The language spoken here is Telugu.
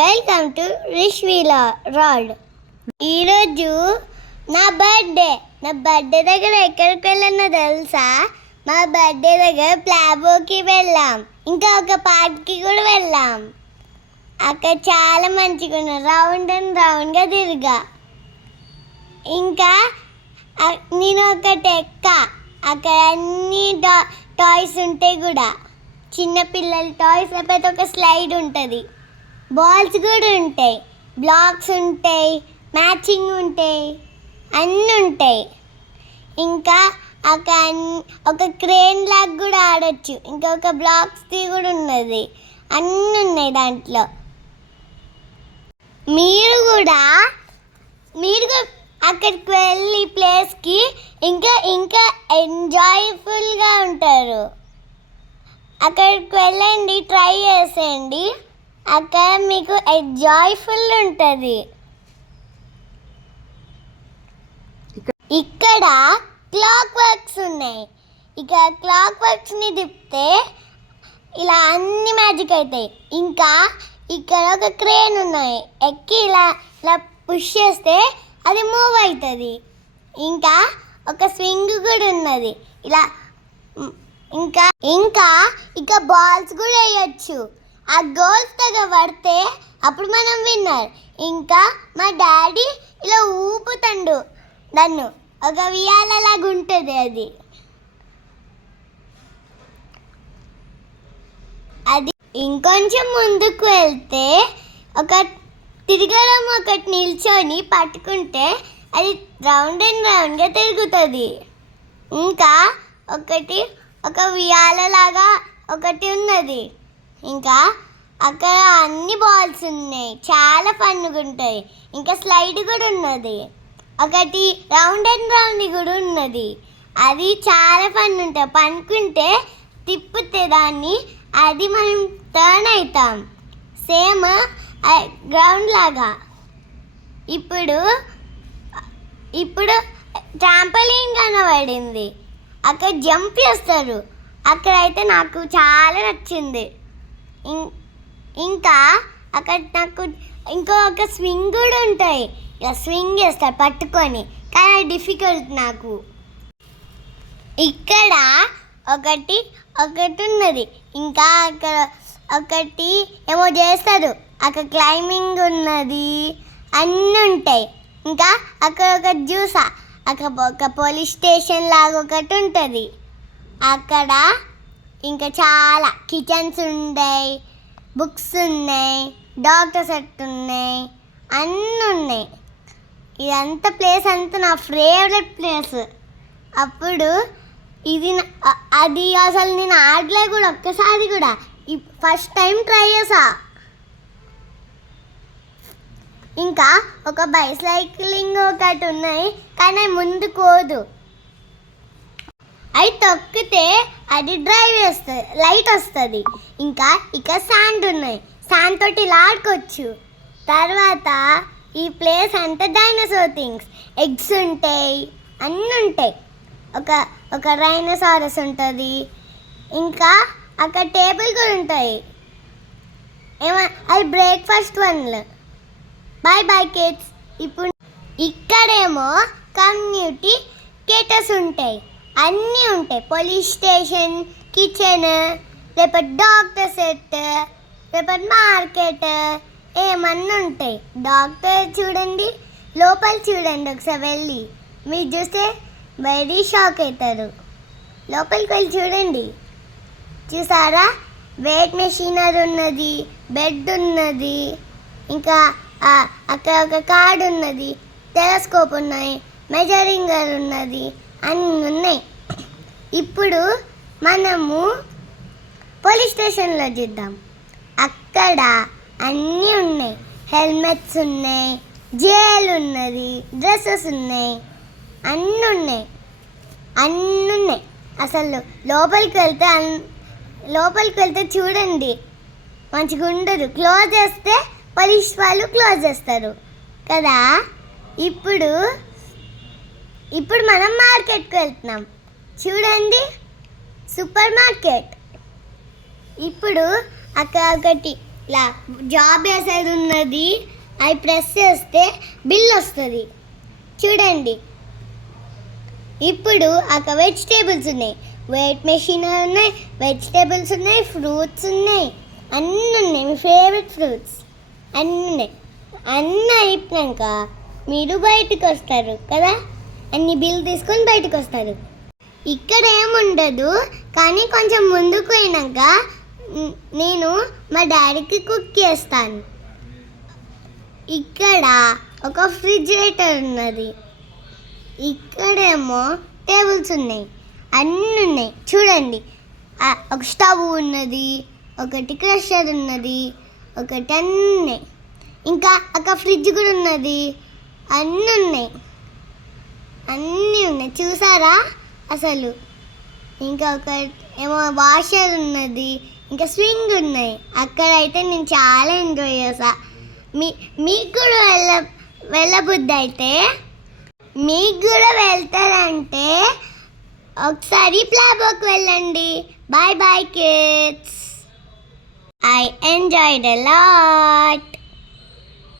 Welcome to రిష్వీలా rod. ఈరోజు నా బర్త్డే దగ్గర ఎక్కడికి వెళ్ళానో తెలుసా? మా బర్త్డే దగ్గర ప్లాబోకి వెళ్ళాం, ఇంకా ఒక పార్క్కి కూడా వెళ్ళాం. అక్కడ చాలా మంచిగా ఉన్నాయి, రౌండ్గా తిరిగా. ఇంకా నేను ఒకటి అక్కడ అన్ని టాయ్స్ ఉంటాయి కూడా, చిన్నపిల్లల టాయ్స్. లేకపోతే ఒక స్లైడ్ ఉంటుంది, బాల్స్ కూడా ఉంటాయి, బ్లాక్స్ ఉంటాయి, మ్యాచింగ్ ఉంటాయి, అన్నీ ఉంటాయి. ఇంకా ఒక క్రేన్ లాగా కూడా ఆడొచ్చు, ఇంకా ఒక బ్లాక్స్ది కూడా ఉన్నది, అన్నీ ఉన్నాయి దాంట్లో. మీరు కూడా అక్కడికి వెళ్ళి ప్లేస్కి ఇంకా ఎంజాయ్ఫుల్గా ఉంటారు. అక్కడికి వెళ్ళండి, ట్రై చేసేయండి, అక్కడ మీకు ఎంజాయ్ఫుల్ ఉంటుంది. ఇక్కడ క్లాక్ వర్క్స్ ఉన్నాయి. ఇక క్లాక్ వర్క్స్ని తిప్పితే ఇలా అన్ని మ్యాజిక్ అవుతాయి. ఇంకా ఇక్కడ ఒక క్రేన్ ఉన్నాయి, ఎక్కి ఇలా పుష్ చేస్తే అది మూవ్ అవుతుంది. ఇంకా ఒక స్వింగ్ కూడా ఉన్నది ఇలా. ఇంకా బాల్స్ కూడా వేయచ్చు. ఆ గోల్స్ దగ్గర పడితే అప్పుడు మనం విన్నర్. ఇంకా మా డాడీ ఇలా ఊపుతండు నన్ను, ఒక వియాలలాగా ఉంటుంది అది. ఇంకొంచెం ముందుకు వెళ్తే తిరగడం ఒకటి నిల్చొని పట్టుకుంటే అది రౌండ్గా తిరుగుతుంది. ఇంకా ఒక వియాలలాగా ఒకటి ఉన్నది. ఇంకా అక్కడ అన్ని బాల్స్ ఉన్నాయి, చాలా ఫన్గా ఉంటాయి. ఇంకా స్లైడ్ కూడా ఉన్నది, ఒకటి రౌండ్ కూడా ఉన్నది, అది చాలా ఫన్ ఉంటుంది. పనుకుంటే తిప్పితే దాన్ని, అది మనం టర్న్ అవుతాం, సేమ్ గ్రౌండ్ లాగా. ఇప్పుడు ట్రాంపోలిన్ కనబడింది, అక్కడ జంప్ చేస్తారు. అక్కడైతే నాకు చాలా నచ్చింది. ఇంకా అక్కడ నాకు ఇంకొక స్వింగ్ కూడా ఉంటాయి, ఇలా స్వింగ్ చేస్తారు పట్టుకొని, కానీ డిఫికల్ట్ నాకు. ఇక్కడ ఒకటి ఉన్నది. ఇంకా అక్కడ ఒకటి ఏమో చేస్తారు, అక్కడ క్లైంబింగ్ ఉన్నది, అన్నీ ఉంటాయి. ఇంకా అక్కడ అక్కడ ఒక పోలీస్ స్టేషన్ లాగా ఒకటి ఉంటుంది. అక్కడ ఇంకా చాలా కిచెన్స్ ఉన్నాయి, బుక్స్ ఉన్నాయి, డాక్టర్ సెట్ ఉన్నాయి, అన్నీ ఉన్నాయి. ఇదంతా ప్లేస్ అంతా నా ఫేవరెట్ ప్లేస్. అప్పుడు అది అసలు నేను ఆడలే కూడా ఒక్కసారి కూడా, ఫస్ట్ టైం ట్రై చేసా. ఇంకా ఒక బైసైక్లింగ్ ఒకటి ఉన్నాయి, కానీ ముందుకు పోదు. అవి తొక్కితే అది డ్రైవ్ చేస్తుంది, లైట్ వస్తుంది. ఇంకా శాండ్ ఉన్నాయి, శాండ్ తోటి ఇలా ఆడుకోవచ్చు. తర్వాత ఈ ప్లేస్ అంతా డైనోసార్ థింగ్స్, ఎగ్స్ ఉంటాయి, అన్నీ ఉంటాయి. ఒక రైనోసారస్ ఉంటుంది. ఇంకా అక్కడ టేబుల్ కూడా ఉంటాయి, అది బ్రేక్ఫాస్ట్ వన్లు. Bye kids. ఇప్పుడు ఇక్కడేమో కమ్యూనిటీ థియేటర్స్ ఉంటాయి, అన్నీ ఉంటాయి. పోలీస్ స్టేషన్, కిచెన్, లేకపోతే డాక్టర్ సెట్, లేకపోతే మార్కెట్, ఏమన్నా ఉంటాయి. డాక్టర్ చూడండి, లోపల చూడండి ఒకసారి వెళ్ళి, మీరు చూస్తే వెరీ షాక్ అవుతారు. లోపలికి వెళ్ళి చూడండి. చూసారా, వెయిట్ మెషినర్ ఉన్నది, బెడ్ ఉన్నది, ఇంకా అక్కడ ఒక కార్డ్ ఉన్నది, టెలస్కోప్ ఉన్నాయి, మెజరింగర్ ఉన్నది, అన్నీ ఉన్నాయి. ఇప్పుడు మనము పోలీస్ స్టేషన్లో చూద్దాం. అక్కడ అన్నీ ఉన్నాయి, హెల్మెట్స్ ఉన్నాయి, జైల్ ఉన్నది, డ్రెస్సెస్ ఉన్నాయి, అన్నీ ఉన్నాయి. అసలు లోపలికి వెళ్తే చూడండి, మంచిగా ఉండదు. క్లోజ్ చేస్తే పోలీస్ వాళ్ళు క్లోజ్ చేస్తారు కదా. ఇప్పుడు మనం మార్కెట్కి వెళ్తున్నాం, చూడండి, సూపర్ మార్కెట్. ఇప్పుడు అక్కడ ఇలా జాబ్ వేసేది ఉన్నది, అవి ప్రెస్ చేస్తే బిల్ వస్తుంది చూడండి. ఇప్పుడు అక్కడ వెజిటేబుల్స్ ఉన్నాయి, వెయిట్ మెషిన్ ఉన్నాయి, వెజిటేబుల్స్ ఉన్నాయి, ఫ్రూట్స్ ఉన్నాయి, అన్నీ ఉన్నాయి. మీ ఫేవరెట్ ఫ్రూట్స్ అన్నీ ఉన్నాయి. అన్నీ అయిపోయాక మీరు బయటకు వస్తారు కదా, అన్ని బిల్ తీసుకొని బయటకు వస్తారు. ఇక్కడ ఏముండదు, కానీ కొంచెం ముందుకు పోయినాక నేను మా డాడీకి కుక్ చేస్తాను. ఇక్కడ ఒక రిఫ్రిజిరేటర్ ఉన్నది, ఇక్కడేమో టేబుల్స్ ఉన్నాయి, అన్నీ ఉన్నాయి చూడండి. ఒక స్టవ్ ఉన్నది, ఒకటి క్రషర్ ఉన్నది, ఒకటి అన్నీ, ఇంకా ఒక ఫ్రిడ్జ్ కూడా ఉన్నది, అన్నీ ఉన్నాయి, అన్నీ ఉన్నాయి చూసారా అసలు. ఇంకా ఒక ఏమో వాషర్ ఉన్నది, ఇంకా స్వింగ్ ఉన్నాయి. అక్కడైతే నేను చాలా ఎంజాయ్ చేసా. మీకు కూడా వెళ్ళబుద్ధి అయితే, మీకు కూడా వెళ్తారంటే ఒకసారి ప్లాబోకి వెళ్ళండి. Bye bye kids. I enjoyed a lot.